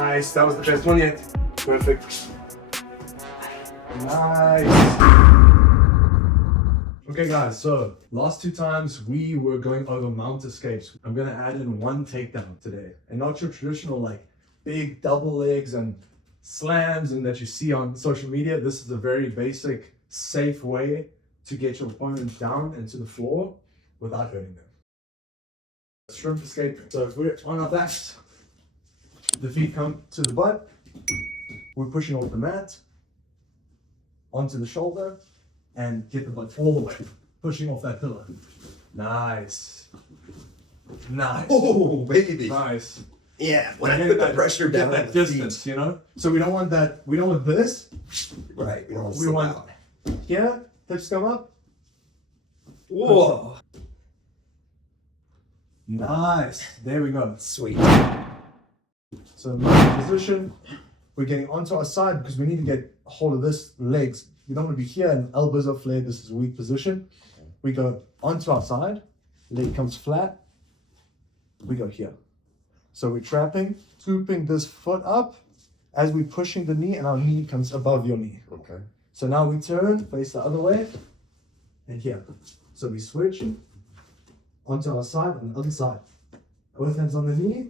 Nice, that was the best one yet. Perfect. Nice. Okay guys, so last 2 times we were going over mount escapes. I'm gonna add in 1 takedown today. And not your traditional like big double legs and slams and that you see on social media. This is a very basic, safe way to get your opponent down and to the floor without hurting them. Shrimp escape. So if we're on our backs, the feet come to the butt, we're pushing off the mat, onto the shoulder, and get the butt all the way, pushing off that pillar. Nice. Nice. Oh, baby. Nice. Yeah, when I put the pressure down that distance, you know? So we don't want that, we don't want this. Right, we don't want to We slip want out. here, hips come up. Whoa. Nice. There we go. Sweet. So mounted position, we're getting onto our side because we need to get a hold of this legs. We don't want to be here and elbows are flared. This is a weak position. We go onto our side, leg comes flat, we go here. So we're trapping, scooping this foot up as we're pushing the knee, and our knee comes above your knee. Okay. So now we turn, face the other way, and here. So we switch onto our side and the other side. Both hands on the knee,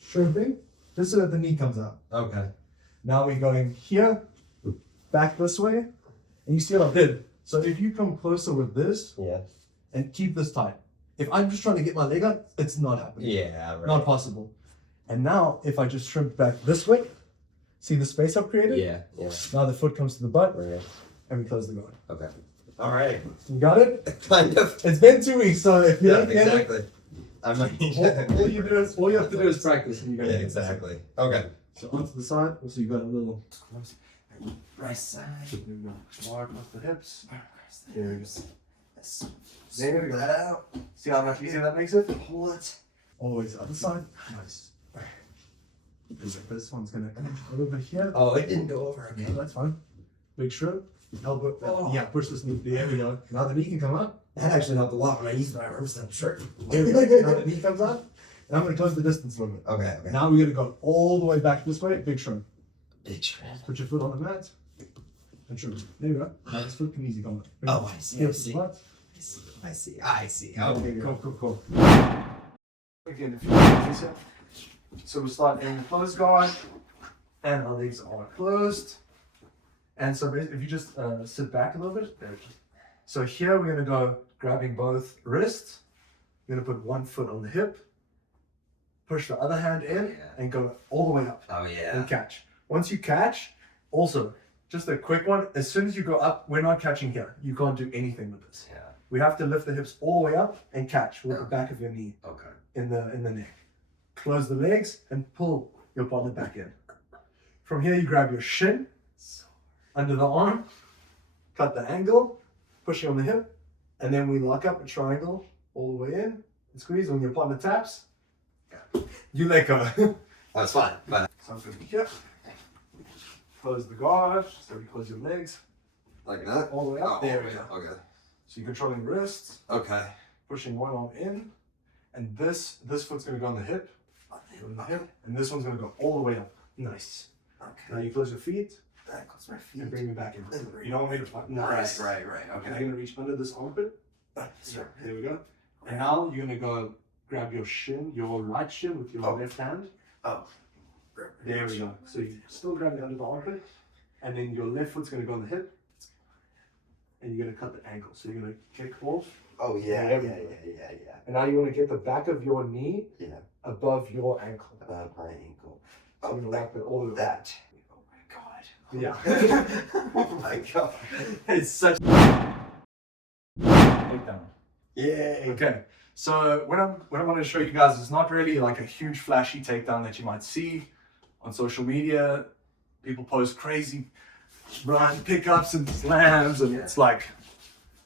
shrimping, just so that the knee comes out. Okay. Now we're going here, back this way, and you see what I did. So if you come closer with this, Yeah. and keep this tight. If I'm just trying to get my leg up, it's not happening. Yeah, right. Not possible. And now if I just shrimp back this way, see the space I've created? Yeah, yeah. Now the foot comes to the butt, Right. and we close the guard. Okay. All right. You got it? Kind of. It's been 2 weeks, so if you Yeah, don't get it, exactly. I'm not. all you have to do is practice, and you got Yeah, it. exactly. Okay. So onto the side, so you got a little Right side. there we go. Mark off the hips. There we go. There we go. That out. See how much easier that makes it? Pull it. Always the other side. Nice. This one's gonna come over here. Oh, it didn't go over. Yeah, Okay. that's fine. Big shrimp. Elbow. Oh. Yeah, push this knee. There we go. Now the knee can come up. That actually helped a lot when I used my arms down short. There we go. Now the knee comes up. And I'm gonna close the distance a little bit. Okay. Okay. Now we're gonna go all the way back this way. Big shrimp. Big shrimp. Put your foot on the mat. And shrimp. There you go. Now this foot can easily come up. Oh, I see. I Heel to the see. butt. I see. I see. Okay, Okay. cool. Again, if you want to so we start in the closed guard, and our legs are closed. And so if you just sit back a little bit. So here we're going to go grabbing both wrists. We're going to put one foot on the hip, push the other hand in, Yeah. and go all the way up Oh yeah. and catch. Once you catch, also, just a quick one, as soon as you go up, we're not catching here. You can't do anything with this. Yeah. We have to lift the hips all the way up and catch with the back of your knee Okay. in the neck. Close the legs and pull your partner back in. From here, you grab your shin under the arm, cut the angle, pushing on the hip, and then we lock up a triangle all the way in and squeeze. When your partner taps, you let go. That's fine. But So I'm going to be here. Close the guard, so you close your legs like that. all the way up. Oh, There we go. Okay. So you're controlling wrists, Okay. pushing one arm in, and this foot's going to go on the hip. On the hip, and this one's gonna go all the way up. Nice. Now Okay. you close your feet That goes my feet. and bring me back in. You don't want me to fuck. Nice. Right. Okay. Okay. You're gonna reach under this armpit. Sure. There we go. And now you're gonna go grab your shin, your right shin with your Oh. left hand. Oh. There we go. So you still grabbing under the armpit, and then your left foot's gonna go on the hip, and you're gonna cut the ankle. So you're gonna kick off, Oh yeah. Yeah. Yeah. and now you want to get the back of your knee Yeah. above your ankle. About my ankle. So you're gonna wrap it all the way. That. Oh my god. Yeah. Oh my god. It's such takedown. Yay. Okay, so what I want to show you guys is not really like a huge flashy takedown that you might see on social media. People post crazy run pickups and slams, and it's like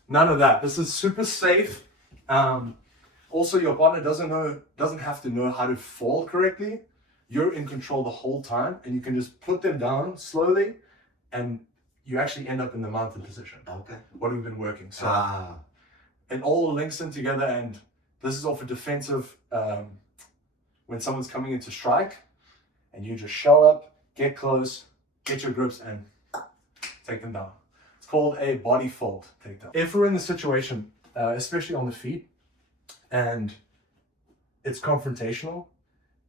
none of that. This is super safe. Also, your partner doesn't have to know how to fall correctly. You're in control the whole time, and you can just put them down slowly, and you actually end up in the mounted position. Okay. What we've been working. So Ah. it all links in together, and this is all for defensive when someone's coming in to strike, and you just show up, get close, get your grips, and take them down. It's called a body fold takedown. If we're in the situation, especially on the feet, and it's confrontational,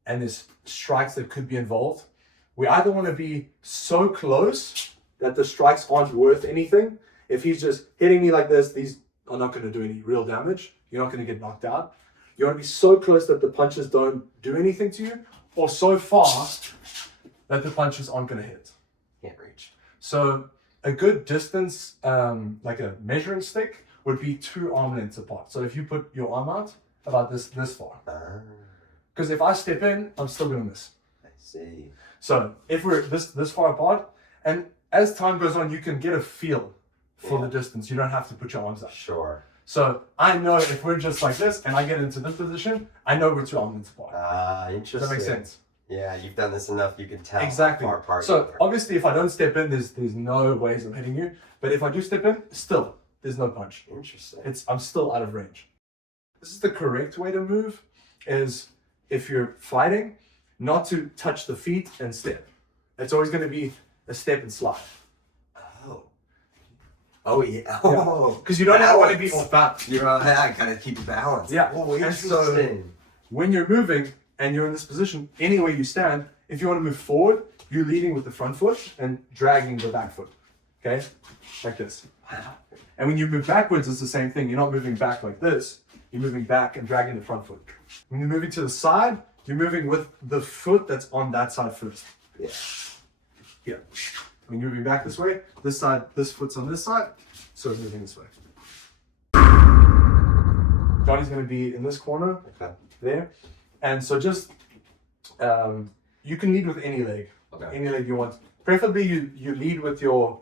and there's strikes that could be involved, we either want to be so close that the strikes aren't worth anything. If he's just hitting me like this, these are not going to do any real damage. You're not going to get knocked out. You want to be so close that the punches don't do anything to you, or so far that the punches aren't going to hit. Can't reach. So a good distance, like a measuring stick, would be 2 arm lengths apart. So if you put your arm out about this far, because if I step in, I'm still going to miss. I see. So if we're this far apart, and as time goes on, you can get a feel for the distance. You don't have to put your arms out. Sure. So I know if we're just like this and I get into this position, I know we're 2 arm lengths apart. Interesting. Does that make sense? Yeah, you've done this enough, you can tell Exactly. how far apart So you are. obviously if I don't step in, there's no ways of hitting you. But if I do step in, still, there's no punch. Interesting. I'm still out of range. This is the correct way to move, is if you're fighting, not to touch the feet and step. It's always going to be a step and slide. Oh yeah. Oh, because you don't want to be off balance. You're I gotta keep balance. Yeah. Oh, And interesting. so when you're moving and you're in this position, anywhere you stand, if you want to move forward, you're leading with the front foot and dragging the back foot. Okay? Like this. Wow. And when you move backwards, it's the same thing. You're not moving back like this. You're moving back and dragging the front foot. When you're moving to the side, you're moving with the foot that's on that side first. Yeah. Yeah. When you're moving back this way, this side, this foot's on this side, so it's moving this way. Johnny's going to be in this corner, Okay. there. And so just, you can lead with any leg. Okay. Any leg you want. Preferably you lead with your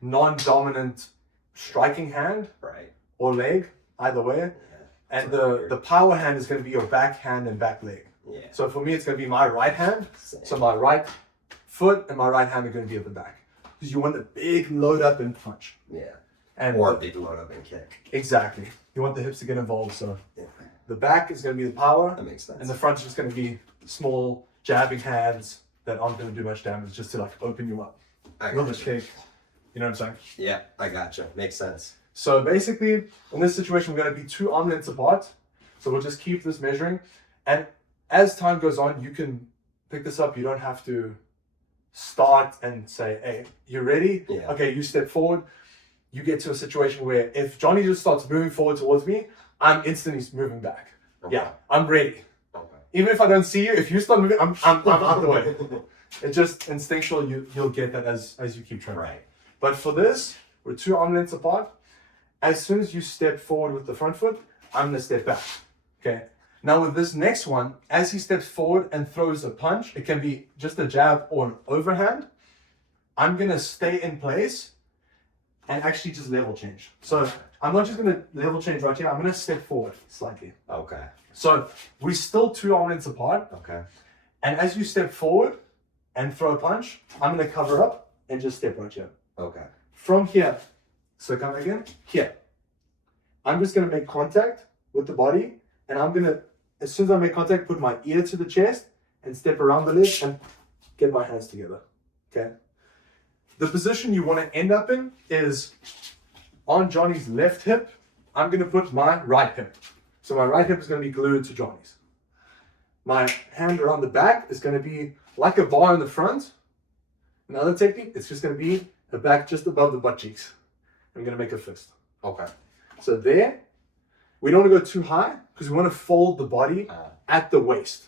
non-dominant striking hand Right. or leg, either way. Yeah. And That's the power hand is going to be your back hand and back leg. Yeah. So for me, it's going to be my right hand. Same. So my right foot and my right hand are going to be at the back. Because you want a big load up and punch. Yeah. And Or a big load up and kick. exactly. You want the hips to get involved. So Yeah. the back is going to be the power. That makes sense. And the front is just going to be small jabbing hands that aren't going to do much damage, just to like open you up. I A little bit gotcha. kick. You know what I'm saying? Yeah, I gotcha. Makes sense. So basically, in this situation, we're going to be 2 arm lengths apart. So we'll just keep this measuring. And as time goes on, you can pick this up. You don't have to start and say, hey, you ready? Yeah. Okay, you step forward. You get to a situation where if Johnny just starts moving forward towards me, I'm instantly moving back. Okay. Yeah, I'm ready. Okay. Even if I don't see you, if you start moving, I'm out the way. It's just instinctual. You'll get that as you keep training. Right. But for this, we're 2 arm lengths apart. As soon as you step forward with the front foot, I'm going to step back. Okay. Now with this next one, as he steps forward and throws a punch, it can be just a jab or an overhand. I'm going to stay in place and actually just level change. So I'm not just going to level change right here. I'm going to step forward slightly. Okay. So we're still 2 arm lengths apart. Okay. And as you step forward and throw a punch, I'm going to cover up and just step right here. Okay. From here, so come again, here. I'm just going to make contact with the body, and I'm going to, as soon as I make contact, put my ear to the chest and step around the leg and get my hands together. Okay? The position you want to end up in is on Johnny's left hip. I'm going to put my right hip. So my right hip is going to be glued to Johnny's. My hand around the back is going to be like a bar in the front. Another technique, it's just going to be the back just above the butt cheeks. I'm going to make a fist. Okay. So there, we don't want to go too high because we want to fold the body at the waist.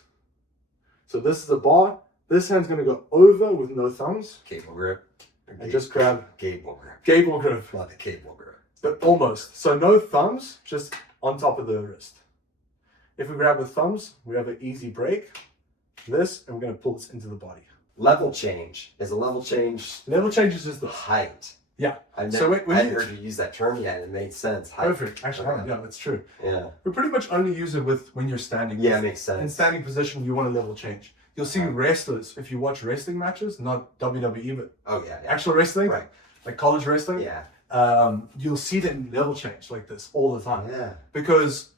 So this is a bar. This hand's going to go over with no thumbs Cable grip. and just grab Cable grip. gable grip, Not the cable grip. but almost. So no thumbs, just on top of the wrist. If we grab with thumbs, we have an easy break. This, and we're going to pull this into the body. Level change. Is a level change Level changes is the height? yeah. I've So never, when I you- heard you use that term yet. It made sense. Height. Perfect. Actually, Okay. yeah, that's true. Yeah. We pretty much only use it with when you're standing. Yeah, it makes In sense. standing position, you want a level change. You'll see wrestlers, if you watch wrestling matches, not WWE, but Oh yeah. Yeah. actual wrestling, Right. like college wrestling, Yeah. you'll see them level change like this all the time. Yeah. Because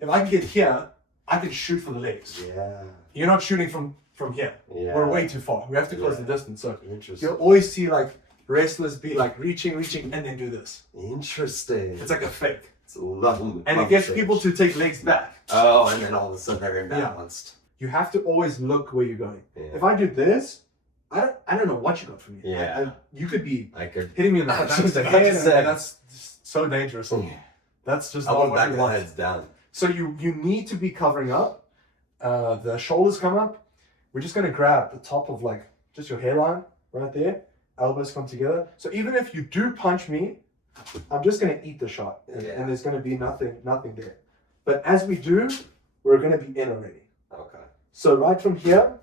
if I can get here, I can shoot for the legs. Yeah. You're not shooting from from here. Yeah. We're way too far. We have to close Yeah. the distance. So Interesting. you'll always see like wrestlers be like reaching, and then do this. Interesting. It's like a fake. It's a level. And it gets people to take legs back. Oh, and then all of a sudden they're imbalanced. You have to always look where you're going. Yeah. If I do this, I don't know what you got from me. Yeah. You could be I could. hitting me in the I was back of just the about head, to and say. that's just so dangerous. That's just I not want what back we of the want. heads down. So you need to be covering up. The shoulders come up. We're just gonna grab the top of like just your hairline right there. Elbows come together. So even if you do punch me, I'm just gonna eat the shot, and there's gonna be nothing there. But as we do, we're gonna be in already. Okay. So right from here,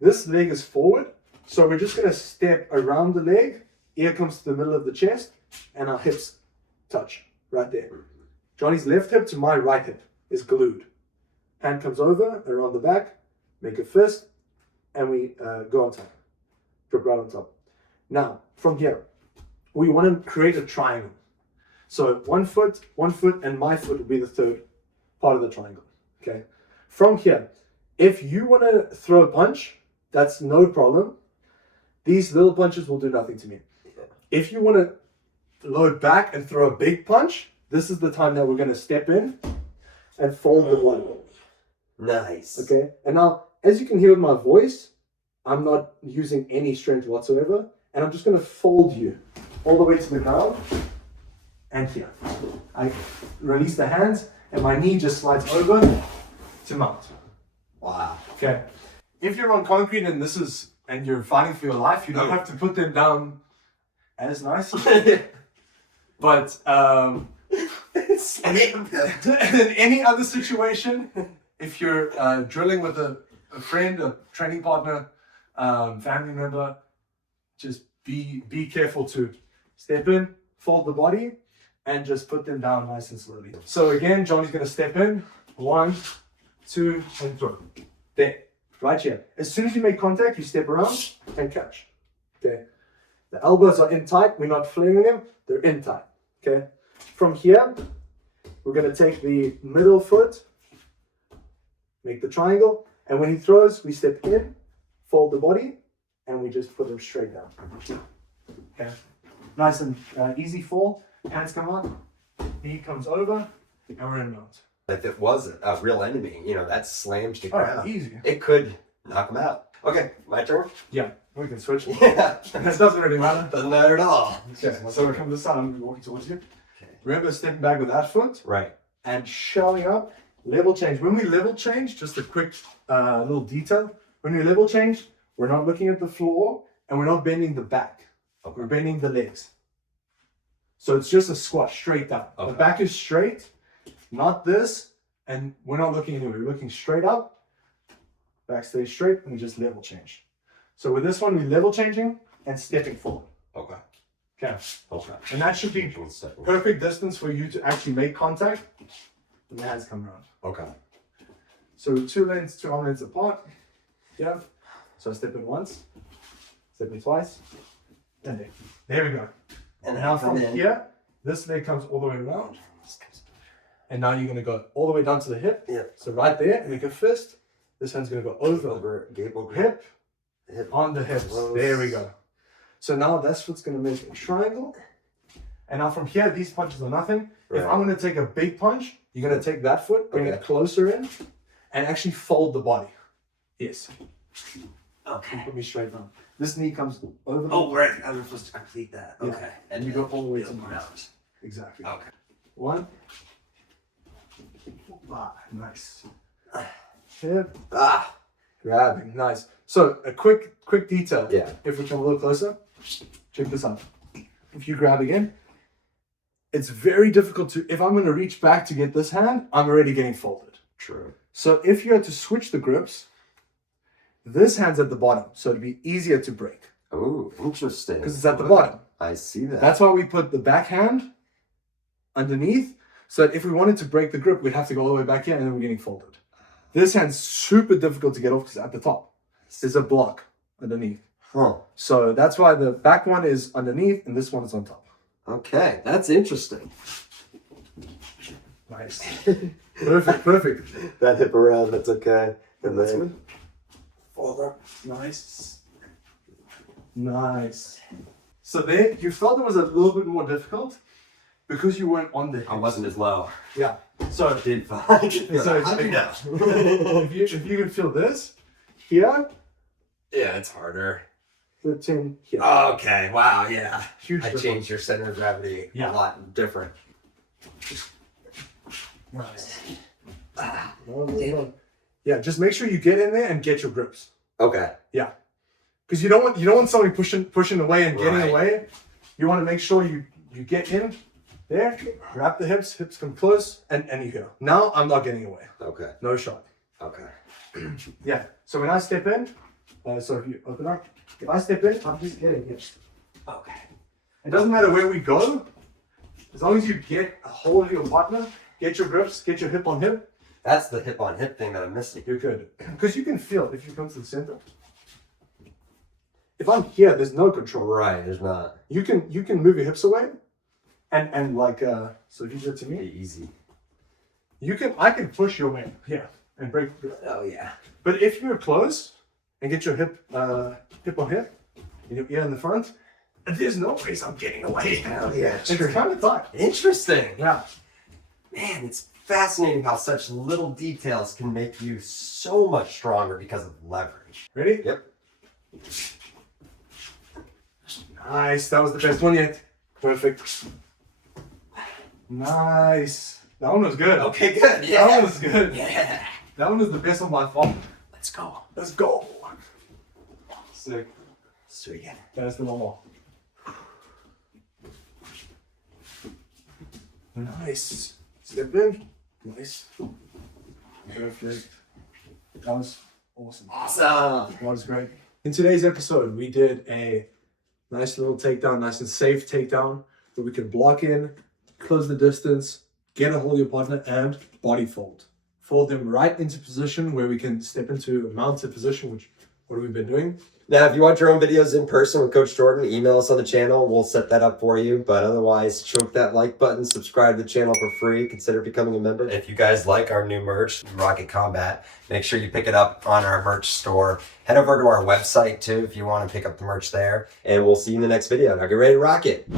this leg is forward. So we're just gonna step around the leg. Ear comes to the middle of the chest, and our hips touch right there. Johnny's left hip to my right hip is glued. Hand comes over, around the back, make a fist, and we go on top. Drop right on top. Now, from here, we want to create a triangle. So one foot, and my foot will be the third part of the triangle. Okay. From here, if you want to throw a punch, that's no problem. These little punches will do nothing to me. If you want to load back and throw a big punch, this is the time that we're going to step in and fold the body. Nice. Okay. And now, as you can hear with my voice, I'm not using any strength whatsoever. And I'm just going to fold you all the way to the ground and here. I release the hands and my knee just slides over to mount. Wow. Okay. If you're on concrete and you're fighting for your life, you don't have to put them down as nice. But in any other situation, if you're drilling with a friend, a training partner, family member, just be careful to step in, fold the body, and just put them down nice and slowly. So again, Johnny's gonna step in. 1, 2, and throw. There, right here. As soon as you make contact, you step around and catch. Okay. The elbows are in tight. We're not flaring them. They're in tight. Okay. From here, we're gonna take the middle foot, make the triangle, and when he throws, we step in, fold the body, and we just put him straight down. Okay. Nice and easy fall. Hands come up, knee comes over, and we're in mount. If it was a real enemy, that slams to ground. Easy. It could knock him out. Okay, my turn. Yeah, we can switch. Yeah. That doesn't really matter. Doesn't matter at all. Okay, so we come to the side, I'm walking towards you. Okay. Remember stepping back with that foot Right. and showing up. Level change. When we level change, just a quick little detail. When we level change, we're not looking at the floor and we're not bending the back. Okay. We're bending the legs. So it's just a squat straight down. Okay. The back is straight, not this, and we're not looking anywhere. We're looking straight up, back stays straight, and we just level change. So with this one, we're level changing and stepping forward. Okay. Okay. Okay. And that should be perfect distance for you to actually make contact. And the hands come around. Okay. So two arm lengths apart. Yeah. So step in once, step in twice, and there we go. And now from here, this leg comes all the way around. And now you're going to go all the way down to the hip. Yeah. So right there, make a fist. This hand's going to go over gable hip, hip on the hips. close. There we go. So now that's what's going to make a triangle. And now from here, these punches are nothing. Right. If I'm going to take a big punch, you're going to take that foot, bring Okay. it closer in, and actually fold the body. Yes. Okay. Put me straight down. This knee comes over. Oh, right. I was supposed to complete that. Yeah. Okay. And you go all the way to the the ground. ground. Exactly. Okay. 1. Nice. Hip. Grabbing. Nice. So a quick detail. Yeah. If we come a little closer, check this out. If you grab again, it's very difficult to, if I'm going to reach back to get this hand, I'm already getting folded. True. So if you had to switch the grips, this hand's at the bottom, so it'd be easier to break Oh, interesting. because it's at the bottom. I see that. That's why we put the backhand underneath, so that if we wanted to break the grip, we'd have to go all the way back here and then we're getting folded. This hand's super difficult to get off because at the top, there's a block underneath. Huh. So that's why the back one is underneath and this one is on top. Okay, that's interesting. Nice. Perfect. That hip around, that's okay. And That's then good. fold shoulder. Nice. Nice. So there, you felt it was a little bit more difficult because you weren't on the hips. I wasn't as low. Yeah. So I did fine. So How do you know? if you can feel this here, Yeah, it's harder. 13 here. Okay, wow, yeah. Huge I difference. changed your center of gravity Yeah. a lot different. Nice. No. Yeah, just make sure you get in there and get your grips. Okay. Yeah. Because you don't want somebody pushing away and getting Right. away. You want to make sure you get in there, wrap the hips come close, and you go. Now I'm not getting away. Okay. No shot. Okay. Yeah. So when I step in, so if you open up, if I step in, I'm just getting here. Okay. It doesn't matter where we go, as long as you get a hold of your partner, get your grips, get your hip on hip, That's the hip on hip thing that I'm missing. you're good. Because you can feel it if you come to the center. If I'm here, there's no control. Right, there's not. You can move your hips away, and like so if you do it to me, Easy. I can push your way here and break. Oh yeah. But if you're close and get your hip on hip, and your ear in the front, there's no place I'm getting away. Hell yeah. It's kind of tight. Interesting. Yeah. Man, it's fascinating how such little details can make you so much stronger because of leverage. Ready? Yep. Nice. That was the best one yet. Perfect. Nice. That one was good. Okay, good. Yeah. That one was good. Yeah. That one was the best one by far. Let's go. Let's go. Sick. Sweet. That's the one more. Nice. Step in. Nice. Perfect. That was awesome. Awesome. That was great. In today's episode, we did a nice little takedown, nice and safe takedown, where we can block in, close the distance, get a hold of your partner, and body fold. Fold them right into position where we can step into a mounted position, which what we've been doing. Now, if you want your own videos in person with Coach Jordan, email us on the channel. We'll set that up for you. But otherwise, choke that like button, subscribe to the channel for free. Consider becoming a member. If you guys like our new merch, Rocket Combat, make sure you pick it up on our merch store. Head over to our website, too, if you want to pick up the merch there. And we'll see you in the next video. Now, get ready to rock it.